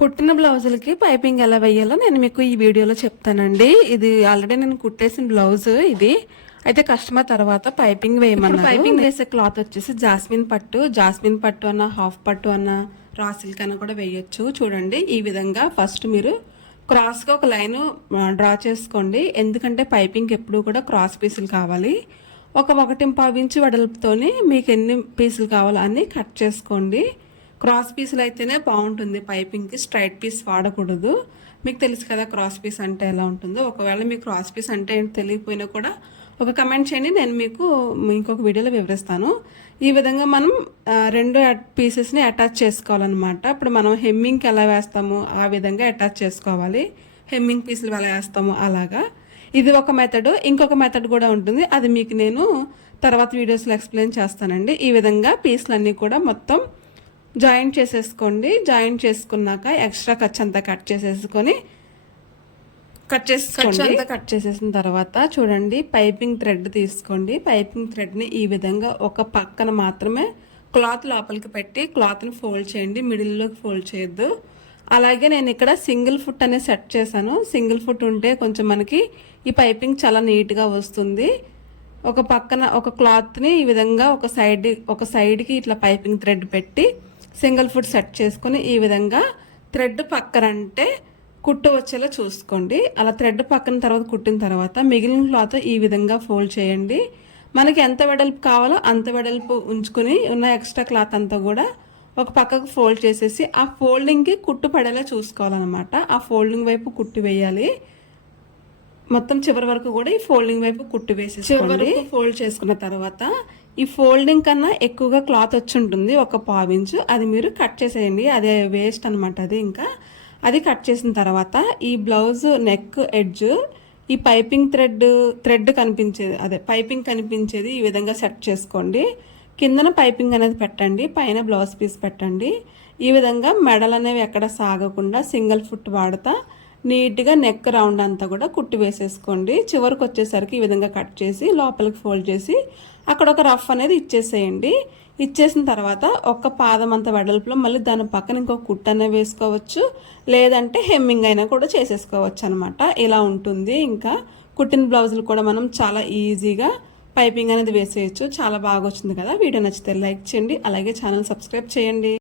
కుట్టిన బ్లౌజులకి పైపింగ్ ఎలా వేయాలో నేను మీకు ఈ వీడియోలో చెప్తానండి. ఇది ఆల్రెడీ నేను కుట్టేసిన బ్లౌజ్ ఇది. అయితే కస్టమర్ తర్వాత పైపింగ్ వేయమన్నారు. పైపింగ్ వేసే క్లాత్ వచ్చేసి జాస్మిన్ పట్టు. జాస్మిన్ పట్టు అన్న హాఫ్ పట్టు అన్న రా సిల్క్ అన్న కూడా వేయొచ్చు. చూడండి ఈ విధంగా ఫస్ట్ మీరు క్రాస్గా ఒక లైన్ డ్రా చేసుకోండి. ఎందుకంటే పైపింగ్ ఎప్పుడు కూడా క్రాస్ పీసులు కావాలి. ఒక ఒకటి పావు ఇంచు వెడల్పుతోని మీకు ఎన్ని పీసులు కావాలో అన్ని కట్ చేసుకోండి. క్రాస్ పీసులు అయితేనే బాగుంటుంది పైపింగ్కి స్ట్రైట్ పీస్ వాడకూడదు. మీకు తెలుసు కదా క్రాస్ పీస్ అంటే ఎలా ఉంటుందో. ఒకవేళ మీకు క్రాస్ పీస్ అంటే ఏంటి తెలియకపోయినా కూడా ఒక కమెంట్ చేయండి. నేను మీకు ఇంకొక వీడియోలో వివరిస్తాను. ఈ విధంగా మనం రెండు పీసెస్ని అటాచ్ చేసుకోవాలన్నమాట. ఇప్పుడు మనం హెమ్మింగ్కి ఎలా వేస్తాము ఆ విధంగా అటాచ్ చేసుకోవాలి. హెమ్మింగ్ పీసులు ఎలా వేస్తాము అలాగా. ఇది ఒక మెథడ్ ఇంకొక మెథడ్ కూడా ఉంటుంది. అది మీకు నేను తర్వాత వీడియోస్లో ఎక్స్ప్లెయిన్ చేస్తానండి. ఈ విధంగా పీసులన్నీ కూడా మొత్తం జాయింట్ చేసేసుకోండి. జాయింట్ చేసుకున్నాక ఎక్స్ట్రా ఖర్చు అంతా కట్ చేసేసుకొని కట్ చేసుకోండి. అంతా కట్ చేసేసిన తర్వాత చూడండి పైపింగ్ థ్రెడ్ తీసుకోండి. పైపింగ్ థ్రెడ్ని ఈ విధంగా ఒక పక్కన మాత్రమే క్లాత్ లోపలికి పెట్టి క్లాత్ని ఫోల్డ్ చేయండి. మిడిల్లోకి ఫోల్డ్ చేయొద్దు. అలాగే నేను ఇక్కడ సింగిల్ ఫుట్ అనేది సెట్ చేశాను. సింగిల్ ఫుట్ ఉంటే కొంచెం మనకి ఈ పైపింగ్ చాలా నీట్గా వస్తుంది. ఒక పక్కన ఒక క్లాత్ని ఈ విధంగా ఒక సైడ్ ఒక సైడ్కి ఇట్లా పైపింగ్ థ్రెడ్ పెట్టి సింగిల్ ఫుడ్ సెట్ చేసుకొని ఈ విధంగా థ్రెడ్ పక్కన అంటే కుట్టు వచ్చేలా చూసుకోండి. అలా థ్రెడ్ పక్కన తర్వాత కుట్టిన తర్వాత మిగిలిన క్లాత్ ఈ విధంగా ఫోల్డ్ చేయండి. మనకి ఎంత వెడల్పు కావాలో అంత వెడల్పు ఉంచుకుని ఉన్న ఎక్స్ట్రా క్లాత్ అంతా కూడా ఒక పక్కకు ఫోల్డ్ చేసేసి ఆ ఫోల్డింగ్కి కుట్టు పడేలా చూసుకోవాలన్నమాట. ఆ ఫోల్డింగ్ వైపు కుట్టు వేయాలి. మొత్తం చివరి వరకు కూడా ఈ ఫోల్డింగ్ వైపు కుట్టు వేసి చివరి వరకు ఫోల్డ్ చేసుకున్న తర్వాత ఈ ఫోల్డింగ్ కన్నా ఎక్కువగా క్లాత్ వచ్చి ఉంటుంది ఒక పావించు అది మీరు కట్ చేసేయండి. అదే వేస్ట్ అనమాట అది ఇంకా. అది కట్ చేసిన తర్వాత ఈ బ్లౌజ్ నెక్ ఎడ్జ్ ఈ పైపింగ్ థ్రెడ్ థ్రెడ్ కనిపించేది అదే పైపింగ్ కనిపించేది ఈ విధంగా సెట్ చేసుకోండి. కిందన పైపింగ్ అనేది పెట్టండి. పైన బ్లౌజ్ పీస్ పెట్టండి. ఈ విధంగా మెడలు అనేవి ఎక్కడ సాగకుండా సింగిల్ ఫుట్ వాడతా నీట్గా నెక్ రౌండ్ అంతా కూడా కుట్టి వేసేసుకోండి. చివరికి వచ్చేసరికి ఈ విధంగా కట్ చేసి లోపలికి ఫోల్డ్ చేసి అక్కడ ఒక రఫ్ అనేది ఇచ్చేసేయండి. ఇచ్చేసిన తర్వాత ఒక్క పాదం అంత వెడల్పులో మళ్ళీ దాని పక్కన ఇంకొక కుట్టనే అనేది వేసుకోవచ్చు. లేదంటే హెమ్మింగ్ అయినా కూడా చేసేసుకోవచ్చు అనమాట ఇలా ఉంటుంది. ఇంకా కుట్టిన బ్లౌజులు కూడా మనం చాలా ఈజీగా పైపింగ్ అనేది వేసేయచ్చు. చాలా బాగా వచ్చింది కదా. వీడియో నచ్చితే లైక్ చేయండి. అలాగే ఛానల్ సబ్స్క్రైబ్ చేయండి.